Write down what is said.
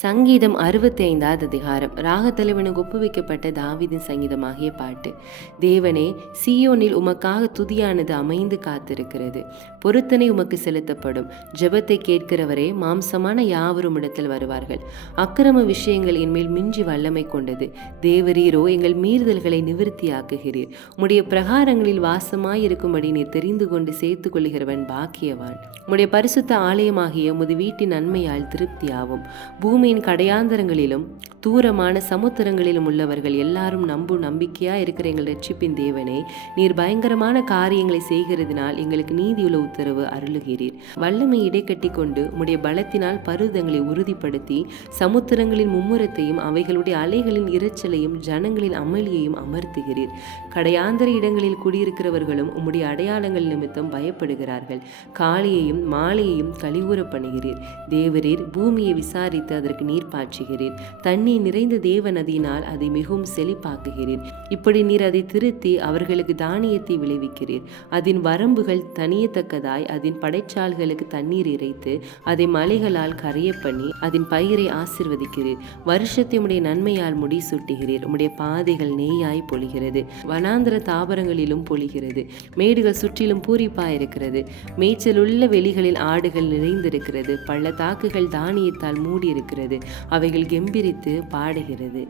சங்கீதம் அறுபத்தி ஐந்தாவது அதிகாரம். ராகத்தலைவனுக்கு ஒப்புவிக்கப்பட்ட தாவிதின் சங்கீதமாகிய பாட்டு. தேவனே சியோனில் உமக்காக துதியானது அமைந்து காத்திருக்கிறது. பொருத்தனை உமக்கு செலுத்தப்படும். ஜெபத்தை கேட்கிறவரே மாம்சமான யாவரும் இடத்தில் வருவார்கள். அக்கிரம விஷயங்கள் என்மேல் மிஞ்சி வல்லமை கொண்டது. தேவரீரோ எங்கள் மீறுதல்களை நிவிருத்தியாக்குகிறீர். உம்முடைய பிரகாரங்களில் வாசமாயிருக்கும்படி நீர் தெரிந்து கொண்டு சேர்த்து கொள்கிறவன் பாக்கியவான். உம்முடைய பரிசுத்த ஆலயமாகிய உமது வீட்டின் நன்மையால் திருப்தியாகும். பூமி பூமியின் கடையாந்தரங்களிலும் தூரமான சமுத்திரங்களிலும் உள்ளவர்கள் எல்லாரும் நம்பும் நம்பிக்கையா இருக்கிற எங்கள் ரட்சிப்பின் தேவனே நீர் பயங்கரமான காரியங்களை செய்கிறதினால் எங்களுக்கு நீதியுள்ள உத்தரவு அருளுகிறீர். வல்லமை இடைக்கட்டி கொண்டு உடைய பலத்தினால் பருவதங்களை உறுதிப்படுத்தி சமுத்திரங்களின் மும்முரத்தையும் அவைகளுடைய அலைகளின் இரைச்சலையும் ஜனங்களின் அமளியையும் அமர்த்துகிறீர். கடையாந்தர இடங்களில் குடியிருக்கிறவர்களும் உம்முடைய அடையாளங்கள் நிமித்தம் பயப்படுகிறார்கள். காலையையும் மாலையையும் கழிவுற பண்ணுகிறீர் தேவரீர் பூமியை விசாரித்து அதற்கு நீர் பாய்ச்சுகிறீர். தண்ணீர் நிறைந்த தேவ நதியினால் அதை மிகவும் செழிப்பாக்குகிறீர். இப்படி நீர் அதை திருத்தி அவர்களுக்கு தானியத்தை விளைவிக்கிறீர். அதன் வரம்புகள் தனியத்தக்கதாய் அதன் படைச்சால்களுக்கு தண்ணீர் இறைத்து அதை மலைகளால் கரைய பண்ணி அதன் பயிரை ஆசிர்வதிக்கிறீர். வருஷத்தை உடைய நன்மையால் முடி சுட்டுகிறீர் உம்முடைய பாதைகள் நெய்யாய் பொழிகிறது. வனாந்திர தாவரங்களிலும் பொழிகிறது. மேடுகள் சுற்றிலும் பூரிப்பாயிருக்கிறது. மேய்ச்சலுள்ள வெளிகளில் ஆடுகள் நிறைந்திருக்கிறது. பள்ளத்தாக்குகள் தானியத்தால் மூடியிருக்கிறது. அவைகள் கெம்பிரித்து பாடுகிறது.